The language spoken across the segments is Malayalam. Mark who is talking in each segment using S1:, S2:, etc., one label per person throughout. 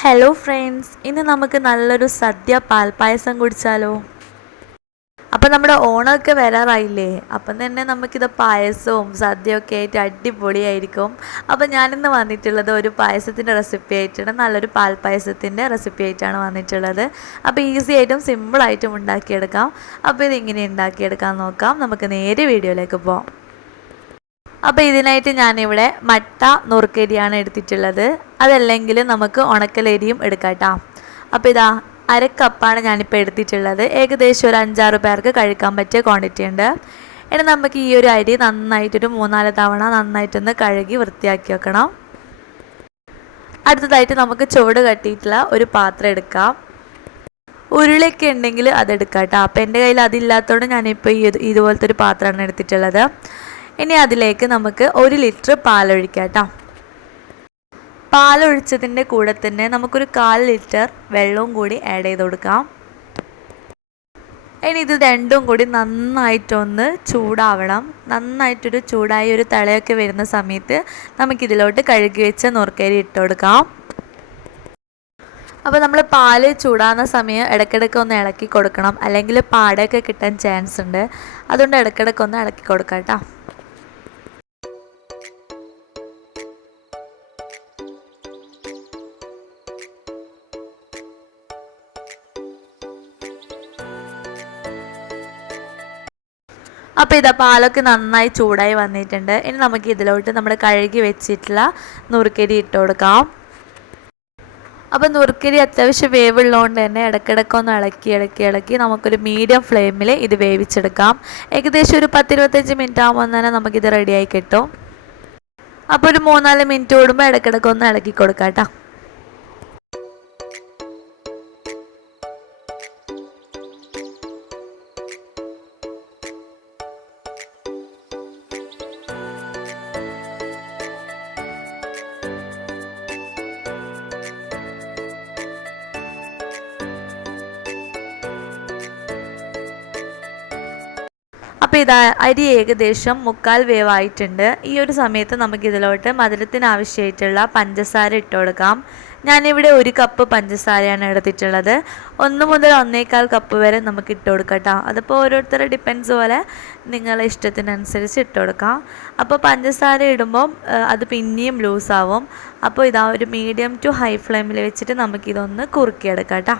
S1: ഹലോ ഫ്രണ്ട്സ് ഇന്ന് നമുക്ക് നല്ലൊരു സദ്യ പാൽപ്പായസം കുടിച്ചാലോ? അപ്പം നമ്മുടെ ഓണമൊക്കെ വരാറായില്ലേ? അപ്പം തന്നെ നമുക്കിത് പായസവും സദ്യയൊക്കെ ആയിട്ട് അടിപൊളിയായിരിക്കും. അപ്പം ഞാനിന്ന് വന്നിട്ടുള്ളത് ഒരു പായസത്തിന്റെ റെസിപ്പി ആയിട്ടാണ്. നല്ലൊരു പാൽപ്പായസത്തിന്റെ റെസിപ്പി ആയിട്ടാണ് വന്നിട്ടുള്ളത്. അപ്പോൾ ഈസി ആയിട്ടും സിമ്പിളായിട്ടും ഉണ്ടാക്കിയെടുക്കാം. അപ്പോൾ ഇതിങ്ങനെ ഉണ്ടാക്കിയെടുക്കാൻ നോക്കാം. നമുക്ക് നേരെ വീഡിയോയിലേക്ക് പോകാം അപ്പോൾ ഇതിനായിട്ട് ഞാനിവിടെ മട്ട നുറുക്കരിയാണ് എടുത്തിട്ടുള്ളത്. അതല്ലെങ്കിൽ നമുക്ക് ഉണക്കലരിയും എടുക്കാം കേട്ടോ. അപ്പോൾ ഇതാ അരക്കപ്പാണ് കപ്പാണ് ഞാനിപ്പോൾ എടുത്തിട്ടുള്ളത്. ഏകദേശം ഒരു അഞ്ചാറ് പേർക്ക് കഴിക്കാൻ പറ്റിയ ക്വാണ്ടിറ്റി ഉണ്ട്. ഇനി നമുക്ക് ഈ ഒരു അരി നന്നായിട്ടൊരു മൂന്നാൽ തവണ നന്നായിട്ടൊന്ന് കഴുകി വൃത്തിയാക്കി വെക്കണം. അടുത്തതായിട്ട് നമുക്ക് ചുവട് കട്ടിയിട്ടുള്ള ഒരു പാത്രം എടുക്കാം. ഉരുളയൊക്കെ ഉണ്ടെങ്കിൽ അതെടുക്കാം കേട്ടോ. അപ്പോൾ എന്റെ കയ്യിൽ അതില്ലാത്തതുകൊണ്ട് ഞാനിപ്പോൾ ഈ ഇതുപോലത്തെ ഒരു പാത്രമാണ് എടുത്തിട്ടുള്ളത്. ഇനി അതിലേക്ക് നമുക്ക് ഒരു ലിറ്റർ പാലൊഴിക്കാം കേട്ടോ. പാലൊഴിച്ചതിന്റെ കൂടെ തന്നെ നമുക്കൊരു കാൽ ലിറ്റർ വെള്ളവും കൂടി ആഡ് ചെയ്ത് കൊടുക്കാം. ഇനി ഇത് രണ്ടും കൂടി നന്നായിട്ടൊന്ന് ചൂടാവണം. നന്നായിട്ടൊരു ചൂടായി ഒരു തളയൊക്കെ വരുന്ന സമയത്ത് നമുക്കിതിലോട്ട് കഴുകി വെച്ച നുറുക്കരി ഇട്ട് കൊടുക്കാം. അപ്പോൾ നമ്മൾ പാൽ ചൂടാകുന്ന സമയം ഇടയ്ക്കിടയ്ക്ക് ഒന്ന് ഇളക്കി കൊടുക്കണം. അല്ലെങ്കിൽ പാടയൊക്കെ കിട്ടാൻ ചാൻസ് ഉണ്ട്. അതുകൊണ്ട് ഇടയ്ക്കിടയ്ക്ക് ഒന്ന് ഇളക്കി കൊടുക്കാം കേട്ടോ. അപ്പോൾ ഇതാ പാലൊക്കെ നന്നായി ചൂടായി വന്നിട്ടുണ്ട്. ഇനി നമുക്ക് ഇതിലോട്ട് നമ്മൾ കഴുകി വെച്ചിട്ടുള്ള നുറുക്കരി ഇട്ട് കൊടുക്കാം. അപ്പോൾ നുറുക്കരി അത്യാവശ്യം വേവുള്ളതുകൊണ്ട് തന്നെ ഇടയ്ക്കിടയ്ക്ക് ഒന്ന് ഇളക്കി ഇളക്കി ഇളക്കി നമുക്കൊരു മീഡിയം ഫ്ലെയിമിൽ ഇത് വേവിച്ചെടുക്കാം. ഏകദേശം ഒരു പത്തിരുപത്തഞ്ച് മിനിറ്റ് ആകുമ്പോൾ തന്നെ നമുക്കിത് റെഡിയായി കിട്ടും. അപ്പോൾ ഒരു മൂന്നാൽ മിനിറ്റ് കൂടുമ്പോൾ ഇടയ്ക്കിടയ്ക്ക് ഒന്ന് ഇളക്കി കൊടുക്കാം കേട്ടോ. അപ്പോൾ ഇതാ അരി ഏകദേശം മുക്കാൽ വേവായിട്ടുണ്ട്. ഈ ഒരു സമയത്ത് നമുക്കിതിലോട്ട് മധുരത്തിന് ആവശ്യമായിട്ടുള്ള പഞ്ചസാര ഇട്ട് കൊടുക്കാം. ഞാനിവിടെ ഒരു കപ്പ് പഞ്ചസാരയാണ് എടുത്തിട്ടുള്ളത്. ഒന്ന് മുതൽ ഒന്നേകാൽ കപ്പ് വരെ നമുക്ക് ഇട്ട് കൊടുക്കാം കേട്ടോ അതിപ്പോൾ ഓരോരുത്തരുടെ ഡിപ്പെൻസ് പോലെ നിങ്ങളെ ഇഷ്ടത്തിനനുസരിച്ച് ഇട്ട് കൊടുക്കാം. അപ്പോൾ പഞ്ചസാര ഇടുമ്പോൾ അത് പിന്നെയും ലൂസാവും. അപ്പോൾ ഇതാ ഒരു മീഡിയം ടു ഹൈ ഫ്ലെയിമിൽ വെച്ചിട്ട് നമുക്കിതൊന്ന് കുറുക്കിയെടുക്കാം കേട്ടോ.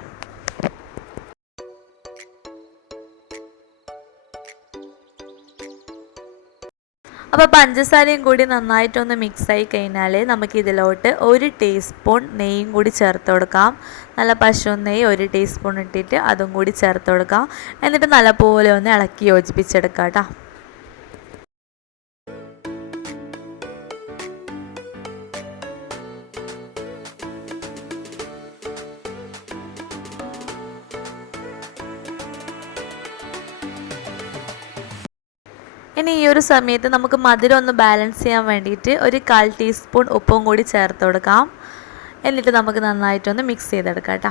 S1: അപ്പോൾ പഞ്ചസാരയും കൂടി നന്നായിട്ടൊന്ന് മിക്സായി കഴിഞ്ഞാൽ നമുക്ക് ഇതിലോട്ട് ഒരു ടീസ്പൂൺ നെയ്യും കൂടി ചേർത്ത് കൊടുക്കാം. നല്ല പശു നെയ്യ് ഒരു ടീസ്പൂൺ ഇട്ടിട്ട് അതും കൂടി ചേർത്ത് കൊടുക്കാം. എന്നിട്ട് നല്ലപോലെ ഒന്ന് ഇളക്കി യോജിപ്പിച്ചെടുക്കാം കേട്ടോ ഇനി ഈ ഒരു സമയത്ത് നമുക്ക് മധുരം ഒന്ന് ബാലൻസ് ചെയ്യാൻ വേണ്ടിയിട്ട് ഒരു കാൽ ടീസ്പൂൺ ഉപ്പും കൂടി ചേർത്ത് കൊടുക്കാം. എന്നിട്ട് നമുക്ക് നന്നായിട്ടൊന്ന് മിക്സ് ചെയ്തെടുക്കാം കേട്ടോ.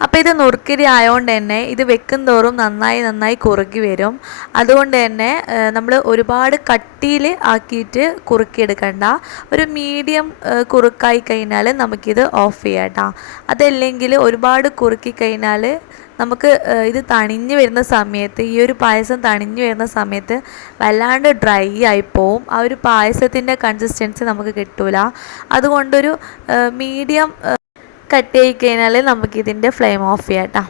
S1: അപ്പോൾ ഇത് നുറുക്കിരി ആയതുകൊണ്ട് തന്നെ ഇത് വെക്കും തോറും നന്നായി നന്നായി കുറുക്കി വരും. അതുകൊണ്ട് തന്നെ നമ്മൾ ഒരുപാട് കട്ടിയിൽ ആക്കിയിട്ട് കുറുക്കിയെടുക്കണ്ട. ഒരു മീഡിയം കുറുക്കായി കഴിഞ്ഞാൽ നമുക്കിത് ഓഫ് ചെയ്യാം അതല്ലെങ്കിൽ ഒരുപാട് കുറുക്കി കഴിഞ്ഞാൽ നമുക്ക് ഇത് തണിഞ്ഞു വരുന്ന സമയത്ത് ഈ ഒരു പായസം തണിഞ്ഞു വരുന്ന സമയത്ത് വല്ലാണ്ട് ഡ്രൈ ആയി ആ ഒരു പായസത്തിന്റെ കൺസിസ്റ്റൻസി നമുക്ക് കിട്ടൂല. അതുകൊണ്ടൊരു മീഡിയം കട്ട് ആയി കഴിഞ്ഞാൽ നമുക്കിതിന്റെ ഫ്ലെയിം ഓഫ് ചെയ്യാം കേട്ടോ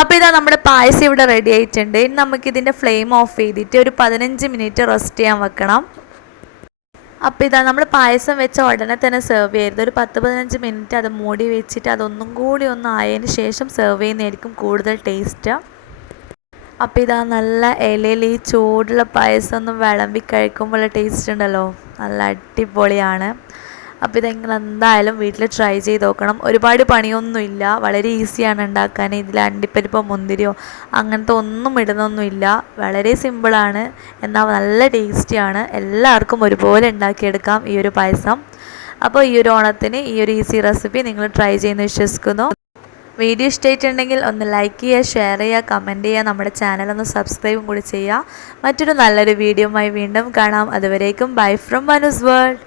S1: അപ്പോൾ ഇതാ നമ്മുടെ പായസം ഇവിടെ റെഡി ആയിട്ടുണ്ട്. ഇനി നമുക്കിതിന്റെ ഫ്ലെയിം ഓഫ് ചെയ്തിട്ട് ഒരു പതിനഞ്ച് മിനിറ്റ് റെസ്റ്റ് ചെയ്യാൻ വെക്കണം. അപ്പോൾ ഇതാ നമ്മൾ പായസം വെച്ച ഉടനെ തന്നെ സെർവ് ചെയ്യരുത്. ഒരു പത്ത് പതിനഞ്ച് മിനിറ്റ് അത് മൂടി വെച്ചിട്ട് അതൊന്നും കൂടി ഒന്ന് ആയതിന് ശേഷം സെർവ് ചെയ്യുന്നതായിരിക്കും കൂടുതൽ ടേസ്റ്റ് അപ്പോൾ ഇതാ നല്ല ഇലയിൽ ഈ ചൂടുള്ള പായസം ഒന്ന് വിളമ്പി കഴിക്കുമ്പോൾ ടേസ്റ്റ് ഉണ്ടല്ലോ. നല്ല അടിപൊളിയാണ്. അപ്പോൾ ഇത് നിങ്ങൾ എന്തായാലും വീട്ടിൽ ട്രൈ ചെയ്ത് നോക്കണം. ഒരുപാട് പണിയൊന്നുമില്ല. വളരെ ഈസിയാണ് ഉണ്ടാക്കാൻ ഇതിൽ അണ്ടിപ്പരിപ്പോ മുന്തിരിയോ അങ്ങനത്തെ ഒന്നും ഇടുന്നൊന്നുമില്ല. വളരെ സിമ്പിളാണ് എന്നാൽ നല്ല ടേസ്റ്റിയാണ് എല്ലാവർക്കും ഒരുപോലെ ഉണ്ടാക്കിയെടുക്കാം ഈ ഒരു പായസം. അപ്പോൾ ഈ ഒരു ഓണത്തിന് ഈ ഒരു ഈസി റെസിപ്പി നിങ്ങൾ ട്രൈ ചെയ്യുന്ന വിശ്വസിക്കുന്നു. വീഡിയോ ഇഷ്ടമായിട്ടുണ്ടെങ്കിൽ ഒന്ന് ലൈക്ക് ചെയ്യുക ഷെയർ ചെയ്യുക കമന്റ് ചെയ്യുക നമ്മുടെ ചാനൽ ഒന്ന് സബ്സ്ക്രൈബും കൂടി ചെയ്യുക. മറ്റൊരു നല്ലൊരു വീഡിയോയുമായി വീണ്ടും കാണാം. അതുവരേക്കും ബൈ ഫ്രം മനുസ് വേൾഡ്